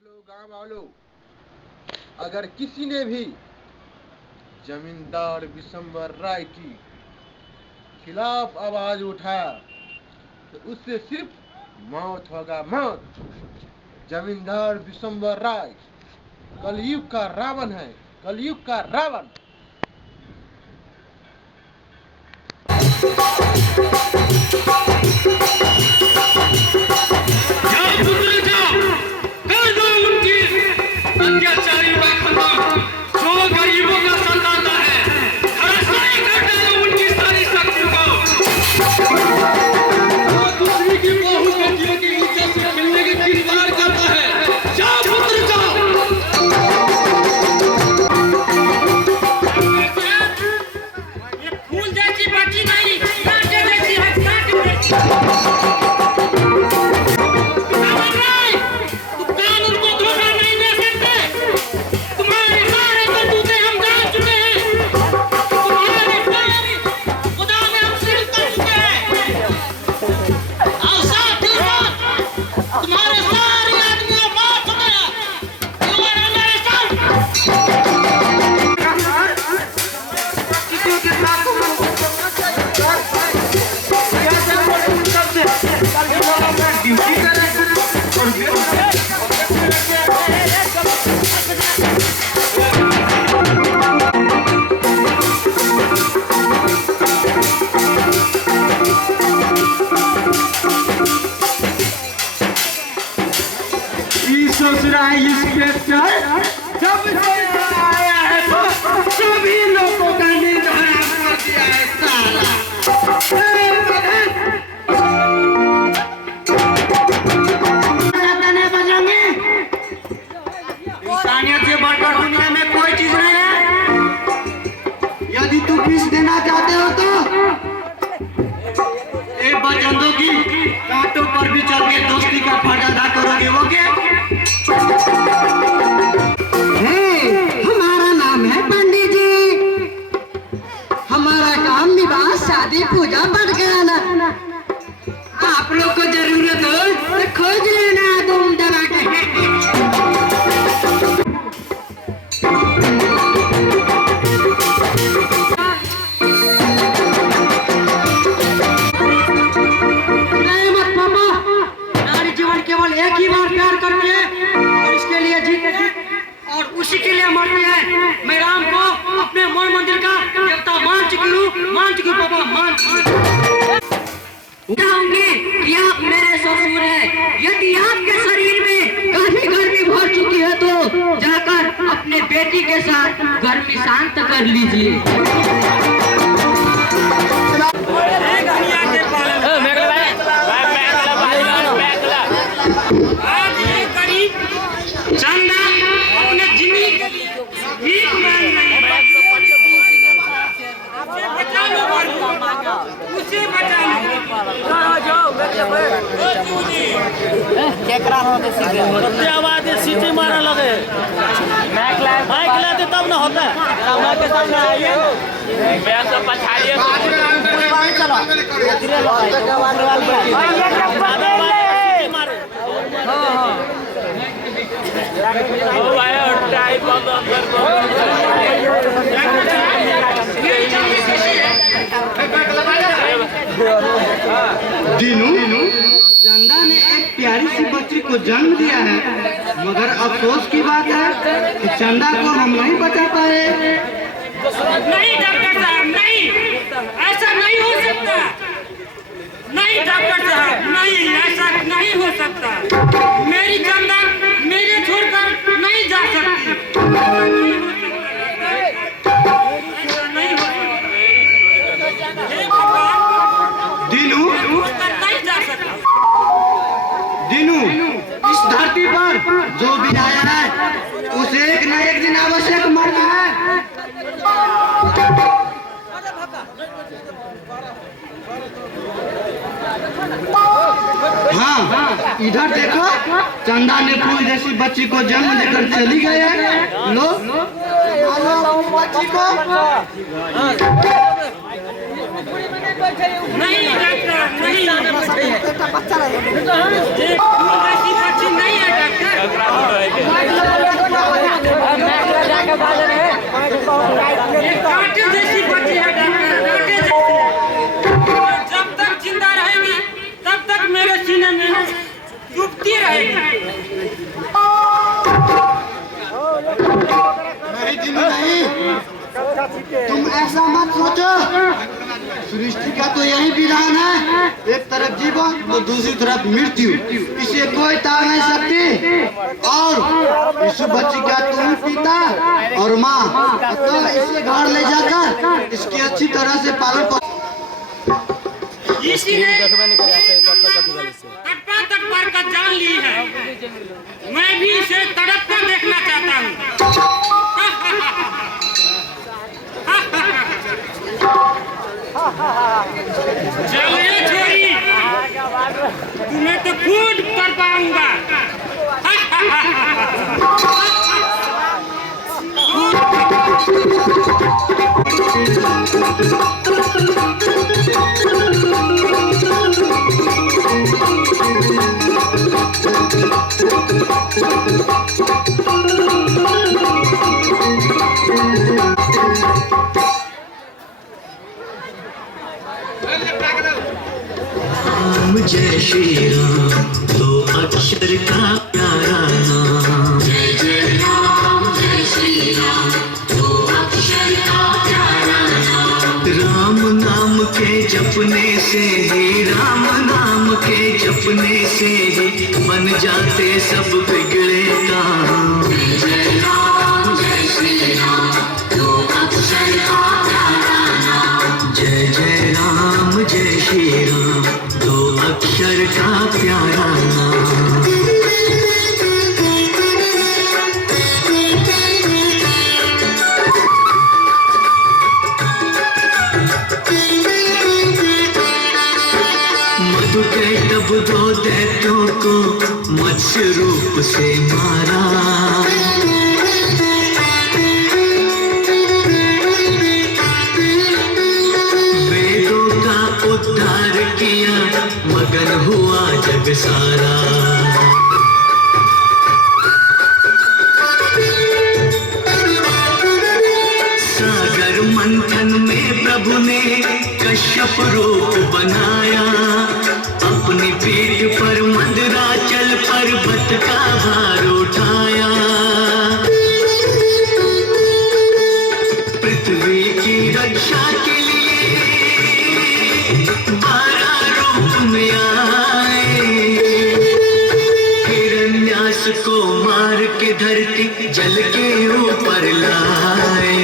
लो गांव वालों, अगर किसी ने भी जमींदार विशंबर राय की खिलाफ आवाज उठाया तो उससे सिर्फ मौत होगा, मौत। जमींदार विशंबर राय कलयुग का रावण है, कलयुग का रावण। जब से आया है तो सभी लोगों का नींद हराम कर दिया है साला। इंसानियत से बढ़कर दुनिया में कोई चीज नहीं है। यदि तू विष देना चाहते हो तो एक बचंदों की कांटों पर भी चल के दोस्ती का फर्ज अदा करोगे। वो क्या? हमारा नाम है पंडित जी, हमारा काम विवाह शादी पूजा बढ़ गया ना। आप लोग को जरूरत हो तो खोज लेना तुम दबा के। नहीं मत पापा, नारी जीवन केवल एक ही बार प्यार करती है और इसके लिए जीते हैं और उसी के लिए मरते हैं। मैं राम को अपने मन मंदिर का देवता मान चुकी हूँ, मान चुकी हूँ पापा, मान चाहूंगी कि आप मेरे ससुर हैं। यदि आपके शरीर में काफी गर्मी भर चुकी है तो जाकर अपने बेटी के साथ गर्मी शांत कर लीजिए। आज ये करीब चंदा अपने जिंदगी के लिए भीख मांग रही है। बचा लो, उसे बचा लो। आवाज सीटी मारने लगे, माइक लाते तब ना होता दीनू, चंदा ने एक प्यारी सी बच्ची को जन्म दिया है, मगर अफसोस की बात है कि चंदा को हम नहीं बचा पाए। नहीं डॉक्टर साहब, नहीं, ऐसा नहीं हो सकता। नहीं डॉक्टर साहब, नहीं, ऐसा नहीं हो सकता। मेरी चंदा मेरे छोड़कर नहीं जा सकती। ऐसा नहीं हो सकता। दीनू, नहीं जा सकता। दीनू, इस धरती पर जो भी आया है उसे एक न एक दिन आवश्यक मरना है। हाँ, इधर देखो, चंदा ने फूल जैसी बच्ची को जन्म देकर चली गई है। लो, बच्ची को। नहीं डॉक्टर, नहीं, बच्चा नहीं है डॉक्टर। रहेगी। नहीं जिन्नू नहीं, तुम ऐसा मत सोचो। सृष्टि का तो यही विधान है, एक तरफ जीवन तो दूसरी तरफ मृत्यु, इसे कोई टाल नहीं सकती। और यीशु बच्ची का तुम पिता और माँ, तो इसे घर ले जाकर इसकी अच्छी तरह से पालन पोषण। इसी ने तटपा तटपार का जान ली है, मैं भी इसे तड़प कर देखना चाहता हूँ। चलिए छोरी, तुम्हें तो खुद कर पाऊंगा। जय श्री राम, दो अक्षर का प्यारा नाम। जय जय राम, जय श्री राम, दो अक्षर का प्यारा नाम। राम नाम के जपने से ही, राम नाम के जपने से ही बन जाते सब बिगड़े काम। जय जय राम, जय श्री राम, दो अक्षर का प्यारा नाम। जय जय राम, जय श्री राम, दो अक्षर का प्यारा नाम। मधु के तब दो दैत्यों को मत्स्य रूप से मारा। वेदों का उद्धार किया, मगन हुआ जग सारा। सागर मंथन में प्रभु ने कश्यप रूप बनाया। अपनी पीठ पर मंदराचल पर्वत का भार उठाया। पृथ्वी की रक्षा के लिए 12 रूप में आए। हिरण्यास को मार के धरती जल के ऊपर लाए।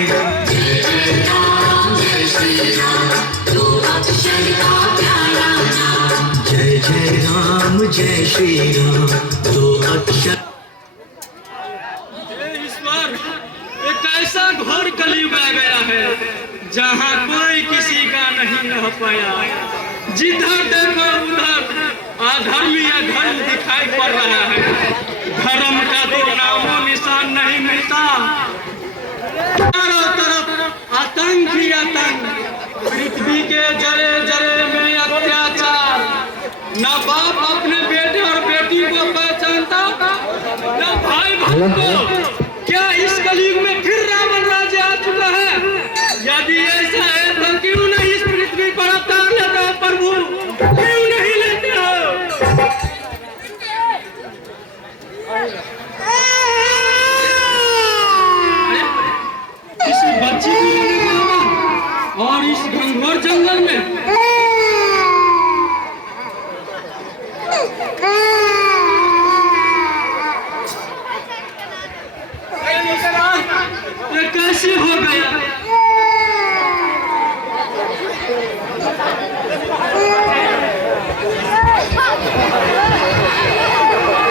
जय जय राम, जय श्री राम, दो अक्षर का प्यारा नाम। जय जय राम, जय श्री राम, दो अक्षर। ईश्वर, एक ऐसा घोर कलयुग आ गया है जहाँ कोई किसी का नहीं रह पाया। जिधर देखो उधर अधर्मी अधर्म दिखाई पड़ रहा है। धर्म का तो नामो निशान नहीं मिलता। चारों तरफ आतंक ही आतंक। पृथ्वी के जरे जरे में अत्याचार। न बाप अपने बेटे और बेटी को पहचानता, न भाई भाई को। क्या इस कलयुग में फिर रावण राज्य आ चुका है? यदि ऐसा है तो क्यों नहीं इस पृथ्वी पर अवतार लेते हो प्रभु? क्यों नहीं लेते हो? इस बच्ची को और इस घनघोर जंगल में ये कैसे हो गया?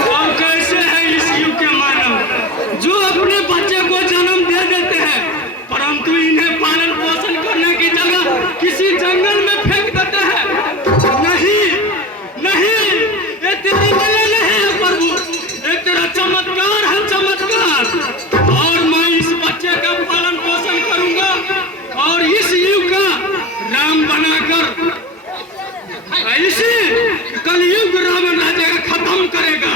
और कैसे है इस युग के मानव जो अपने बच्चे को जन्म दे देते हैं, परंतु इन्हें पालन पोषण करने की जगह किसी जंगल में फेंक देते हैं। नहीं नहीं, ये तेरी दया नहीं है प्रभु, ये तेरा चमत्कार है, चमत्कार। और मैं इस बच्चे का पालन पोषण करूंगा और इस युग का राम बनाकर इसी कलयुग रावण राज्य का खत्म करेगा।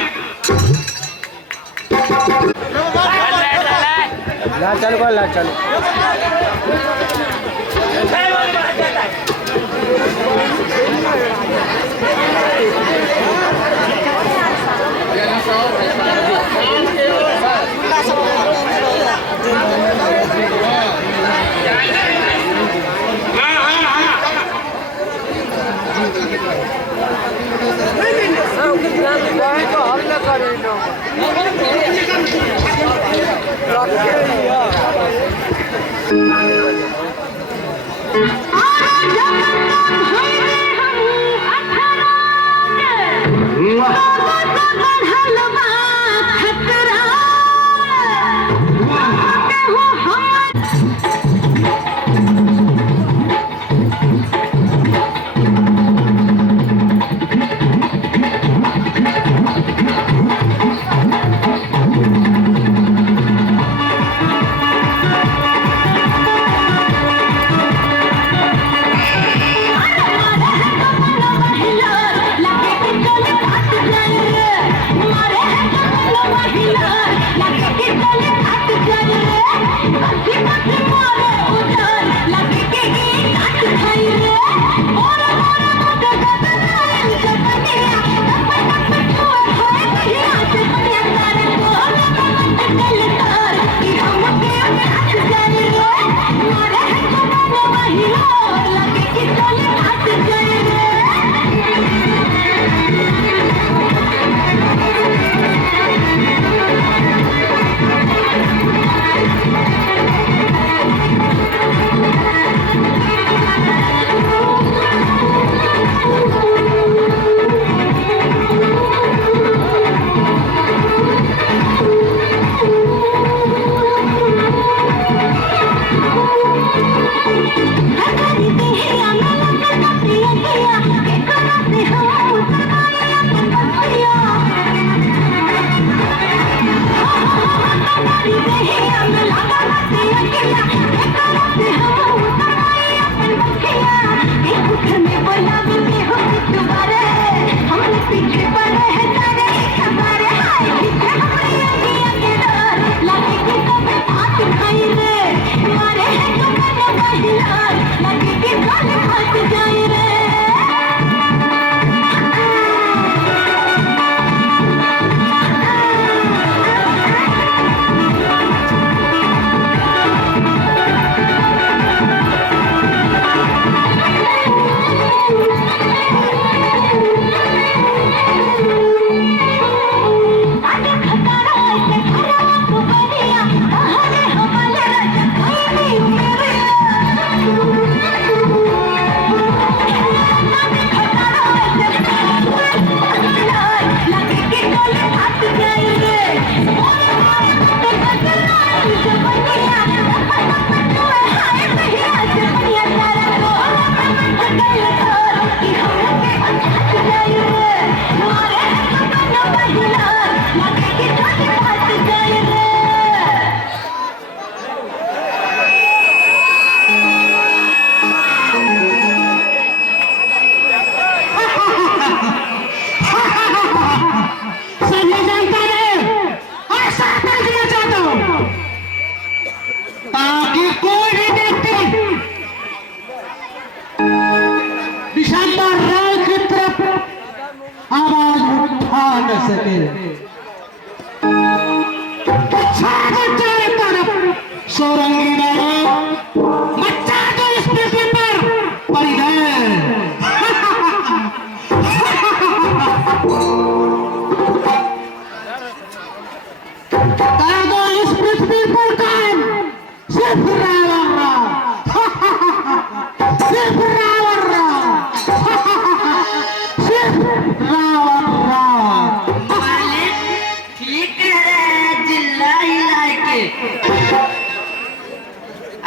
चलो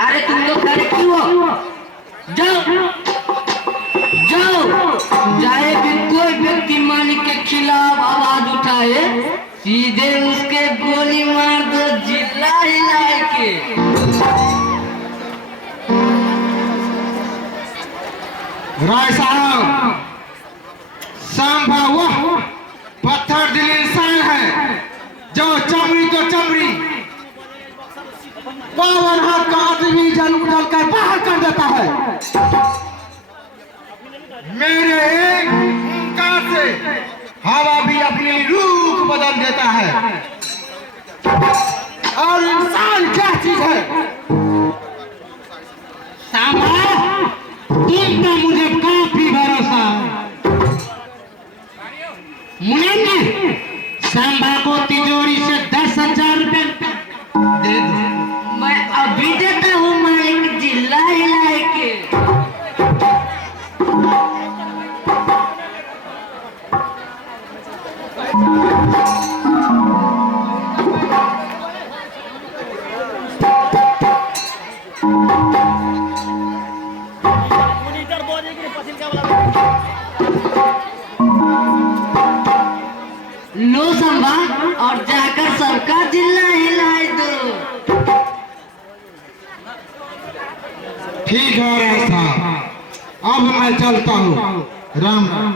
अरे तुम लोग खड़े क्यों हो? जाओ जाओ जाए भी कोई व्यक्ति मालिक के खिलाफ आवाज उठाए सीधे उसके गोली मार दो जिला हिला के। राय साहब सांभा वह पत्थर दिल इंसान है जो चमड़ी तो चमड़ी पावन हाथ का आदमी जल उछल कर बाहर कर देता है। मेरे एक हुंकार से हवा भी अपनी रूप बदल देता है। और इंसान क्या चीज है? सांबा, तुम तो मुझे काफी भरोसा मुनेंगे। सांबा को तिजोरी से 10,000 रुपए दे दो। मैं अभी देता हूँ मालिक जी, लाई लाई के। लो सांबा, और जाकर सबका जिला हिलाए दो। ठीक है ऐसा, अब मैं चलता हूँ। राम राम।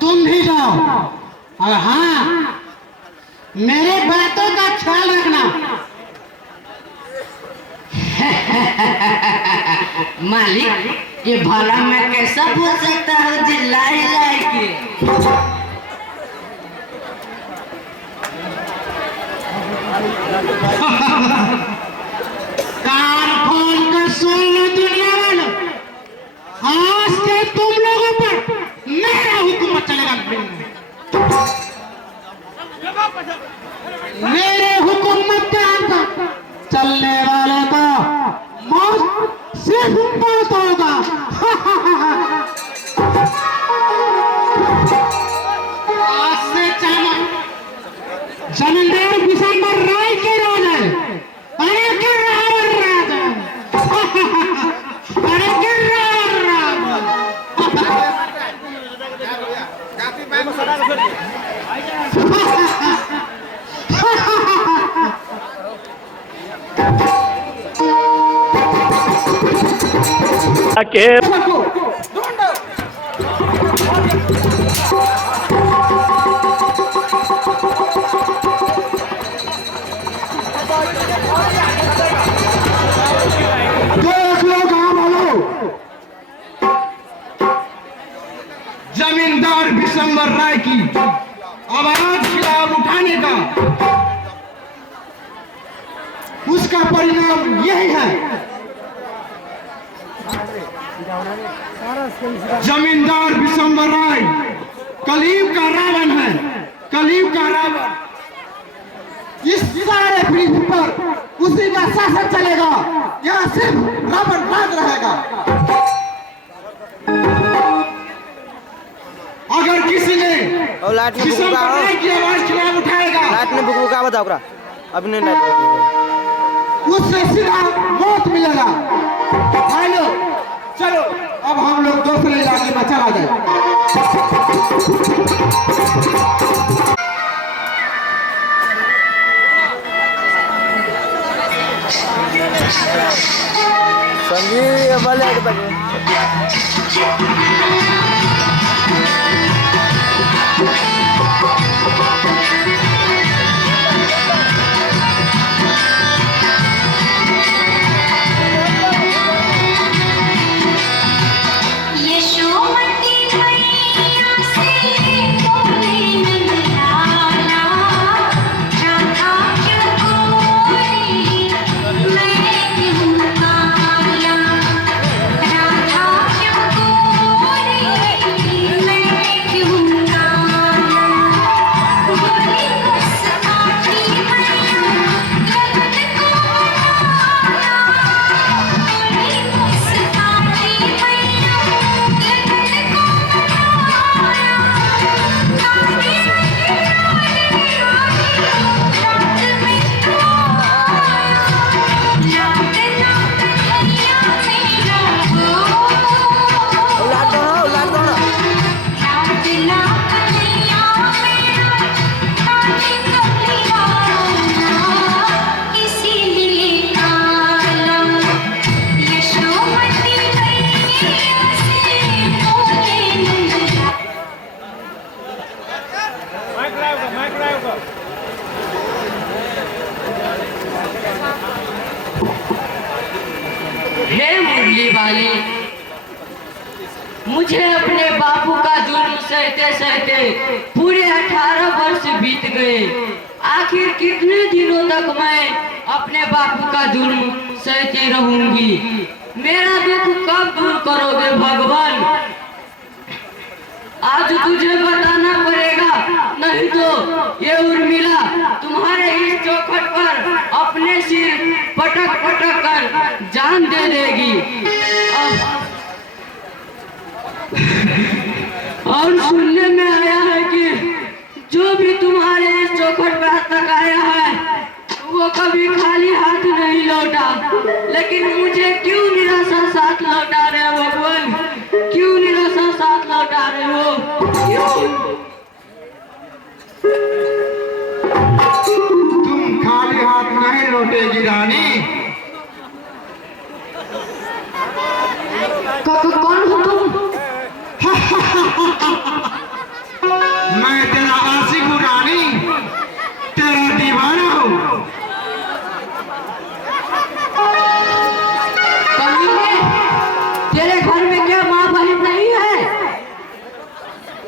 तुम भी जाओ, और हाँ, मेरे बातों का ख्याल रखना। मालिक, ये भला मैं कैसा बोल सकता हूँ जिल्लाई लाई के? कान खोल कर सुन लो दुनिया वालों, आज से तुम लोगों पर मेरा हुक्म चलेगा। मेरे हुक्म के अंदर चलने वाले का मौत सिर्फ मौत होगा। आज से जमींदार बिशंबर राय के राज है। अरे के रावण राज है। अरे के रावण जमींदार बिशंबर राय की आवाज का उठाने का उसका परिणाम यही है। जमींदार बिशंबर राय कलयुग का रावण है। कलयुग का रावण। इस सारे पृथ्वी पर उसी का शासन चलेगा। यहाँ सिर्फ रावण राज रहेगा। अगर किसी ने बिशंबर राय की आवाज खिलाफ उठाएगा, उससे सीधा मौत मिलेगा। भाई लोग, चलो अब हम लोग दूसरे इलाके में चला जाए। संजीव वाले राधा हे मुरली वाली, मुझे अपने बापू का जुल्म सहते सहते पूरे 18 वर्ष बीत गए। आखिर कितने दिनों तक मैं अपने बापू का जुल्म सहती रहूंगी? मेरा दुख कब दूर करोगे भगवान? आज तुझे बताना पड़ेगा, नहीं तो ये उर्मिला तुम्हारे इस चौखट पर अपने सिर पटक पटक कर जान दे देगी। और सुनने में आया है कि जो भी तुम्हारे इस चौखट पर तक आया है वो कभी खाली हाथ नहीं लौटा। लेकिन मुझे क्यों निराशा साथ लौटा रहे हो भगवान? क्यों निराशा साथ लौटा रहे हो? तुम खाली हाथ नहीं लौटेगी रानी। कौन हो तुम? मैं तेरा आशिक हूँ रानी, तेरा दीवाना हूँ। तेरे घर में क्या माँ बहन नहीं है?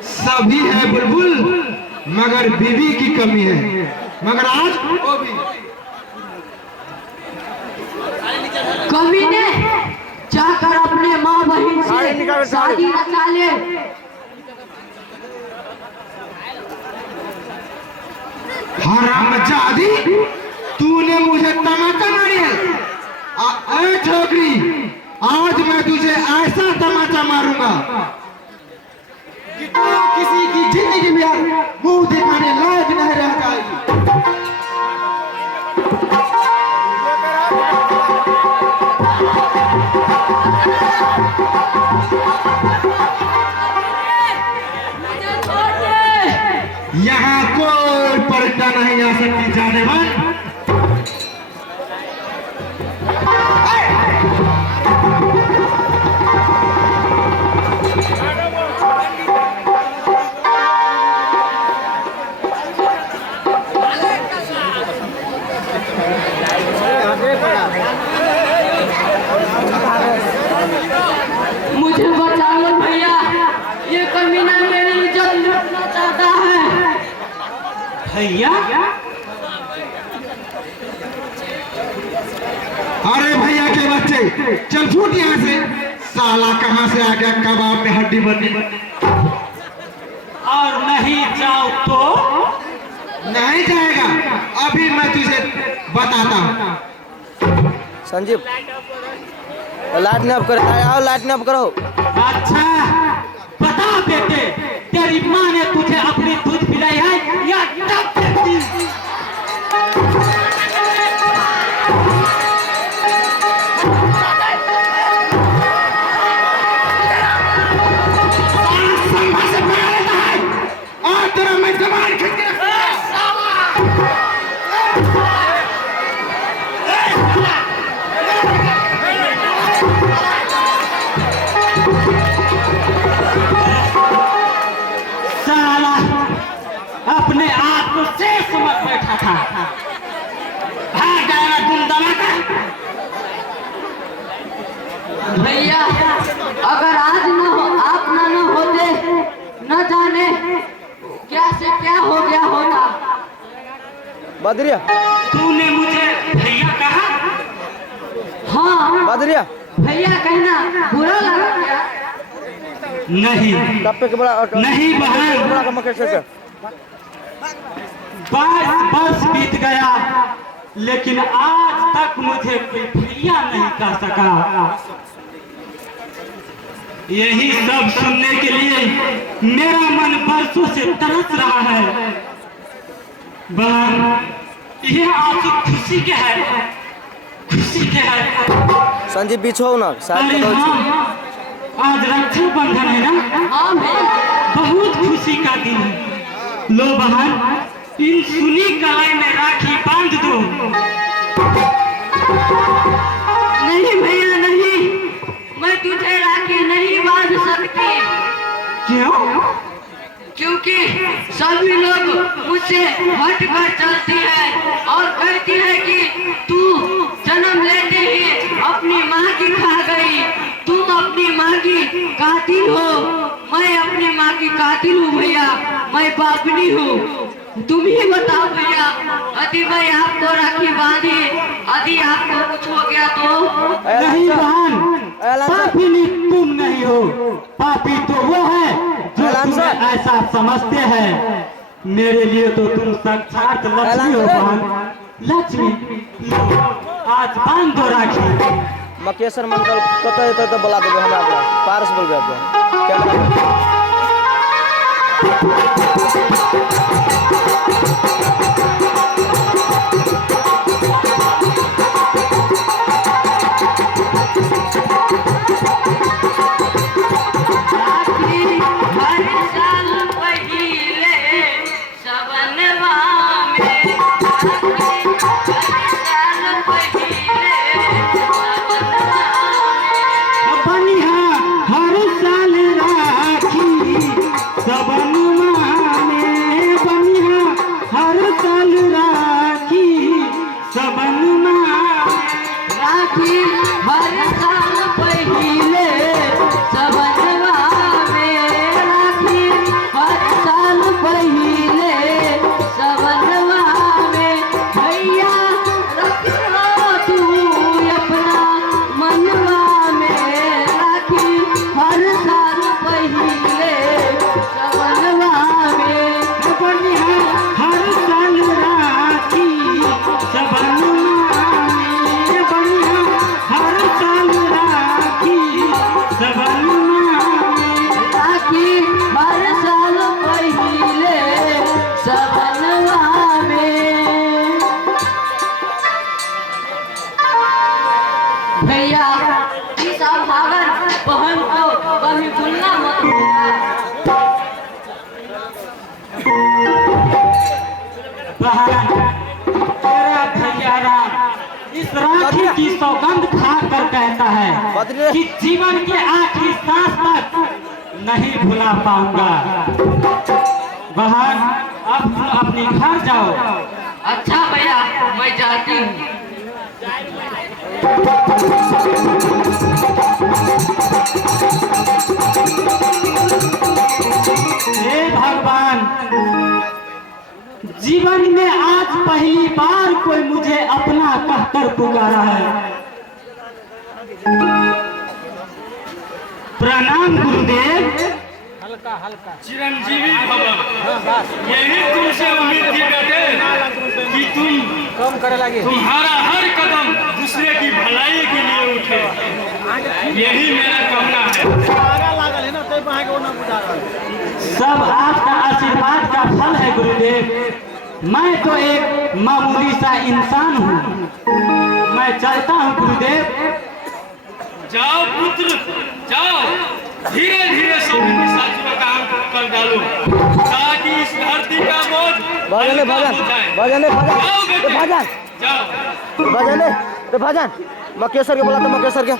सभी है बुलबुल, मगर बीवी की कमी है। मगर आज वो भी कभी ने जाकर अपने माँ बहन से शादी रचा ले। हरामजादी, तूने मुझे तमाचा मारी है। ऐ छोकरी, आज मैं तुझे ऐसा तमाचा मारूंगा कि तू किसी की जिंदगी में मुंह दिखाने लायक नहीं रह जाएगी। यहाँ कोई पर्दा नहीं आ सकती जानेमान। मुझे बचा लो भैया, ये कमीना मेरी इज्जत लूटना चाहता है। भैया अरे भैया के बच्चे, चल फूट यहाँ से। साला कहाँ से आ गया कबाब में हड्डी बनने। और नहीं जाओ तो? नहीं जाएगा, अभी मैं तुझे बताता हूँ। संजीव लाइट नहीं ऑफ करो, आओ लाइट नहीं ऑफ करो। अच्छा बता बेटे, तेरी माँ ने तुझे अपनी दूध पिलाई है या टप देती? तेरा मैं जबान खींच के साला अपने आप को से समझ बैठा था। भाग जाएगा तुम दमाका। भैया अगर आज न हो, आप न होते, न जाने क्या से क्या हो गया होता। बदरिया, तूने मुझे भैया कहा? हाँ बदरिया भैया कहना बुरा लगा क्या? नहीं टप्पे के बड़ा नहीं बहन, बड़ा मकर से 22 वर्ष बीत गया लेकिन आज तक मुझे कोई भैया नहीं कह सका। यही सब सुनने के लिए मेरा मन बरसों से तरस रहा है। बहन ये आंसू खुशी के है, खुशी के है। संजीव पीछे हो ना, अरे हाँ, आज रक्षाबंधन है ना? हाँ भैया बहुत खुशी का दिन है। लो बहन, इन सुनी कलाई में राखी बांध दो। नहीं भैया नहीं, मैं तुझे राखी नहीं बांध सकती। क्यों? क्योंकि सभी लोग मुझसे हट कर चलती है और कहती है कि तू जन्म लेते ही अपनी माँ की की कातिल हो। मैं अपने माँ की कातिल हूँ भैया, मैं पापनी हूँ। तुम ही बताओ भैया, यदि मैं आपको राखी बांधी, यदि आपको कुछ हो गया तो? नहीं बहन, पापी तुम नहीं हो, पापी तो वो है जो तुम्हें ऐसा समझते हैं। मेरे लिए तो तुम साक्षात लक्ष्मी हो बहन, लक्ष्मी। आज बांध दो राखी। मकेश्वर मंडल कत तो बोला देबे हमरा पारस बोलबे आप इस राखी की सौगंध खाकर कहता है कि जीवन के आखिरी सांस तक नहीं भुला पाऊंगा। बहन, अब तुम अपने घर जाओ। अच्छा भैया, मैं जाती हूँ। हे भगवान, जीवन में आज पहली बार कोई मुझे अपना कहकर पुकारा है। प्रणाम गुरुदेव। चिरंजीवी भव। यही तुमसे उम्मीद थी बेटे कि तुम्हारा हर कदम दूसरे की भलाई के लिए उठे। यही मेरा कहना है। सब आपका आशीर्वाद का फल है गुरुदेव। मैं तो एक मामूली सा इंसान हूँ, मैं चलता हूँ गुरुदेव। जाओ पुत्र, जाओ। धीरे धीरे सब साथियों का काम कर डालो ताकि इस धरती का बोझ भजन मकेश्वर के बोला तो मकेश्वर के